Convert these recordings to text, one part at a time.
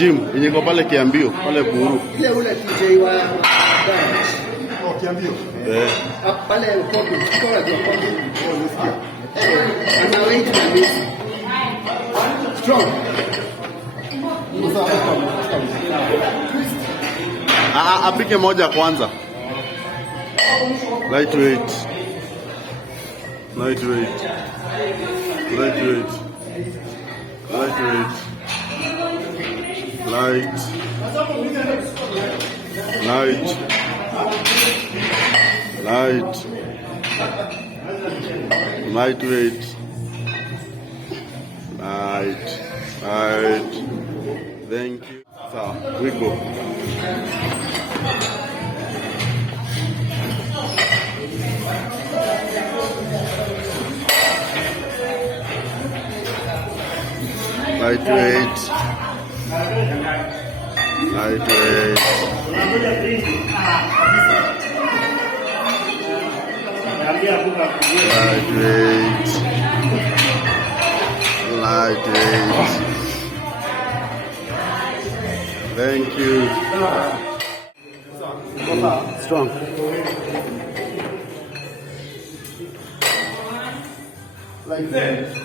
gym yenye iko pale Kiambio, pale Buru. Ile ule TJ wa Branch. Oh, Kiambio. Pale ukopi, kwa ndio ukopi. Oh, nisikia. Ana weight na misi. Strong. Apike moja kwanza. Lightweight. Lightweight. Lightweight. Lightweight. Light. Light. Light. Lightweight. Light. Light. Thank you. So, we go. Lightweight. Lightweight. Lightweight. Lightweight. Thank you. Strong. Like that.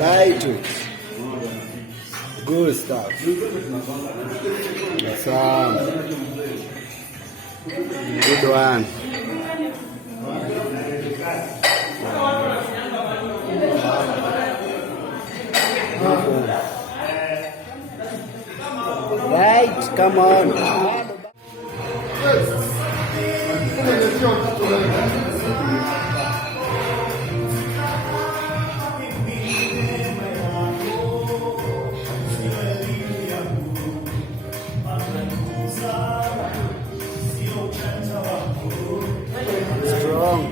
Lightweight. Good stuff. Awesome. Good one. Right, come on. Strong.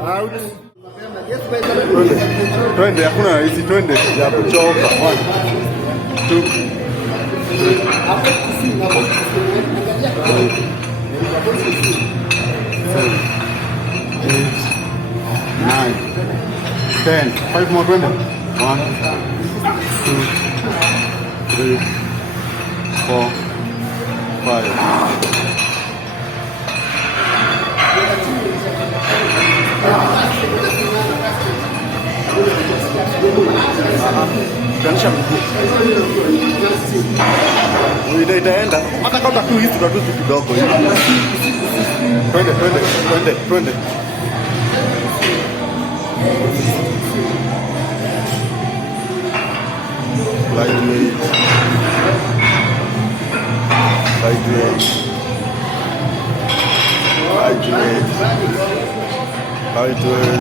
Out. Twende, hakuna rahisi, twende ya kuchoka. 1 2 9 10. 5 more, twende. 1 2 3 4 5. Kanisha mkuu. Itaenda. Hata kama tu hizi tutatusu kidogo hivi. Twende, twende, twende, twende. Lightweight. Lightweight. Lightweight. Lightweight.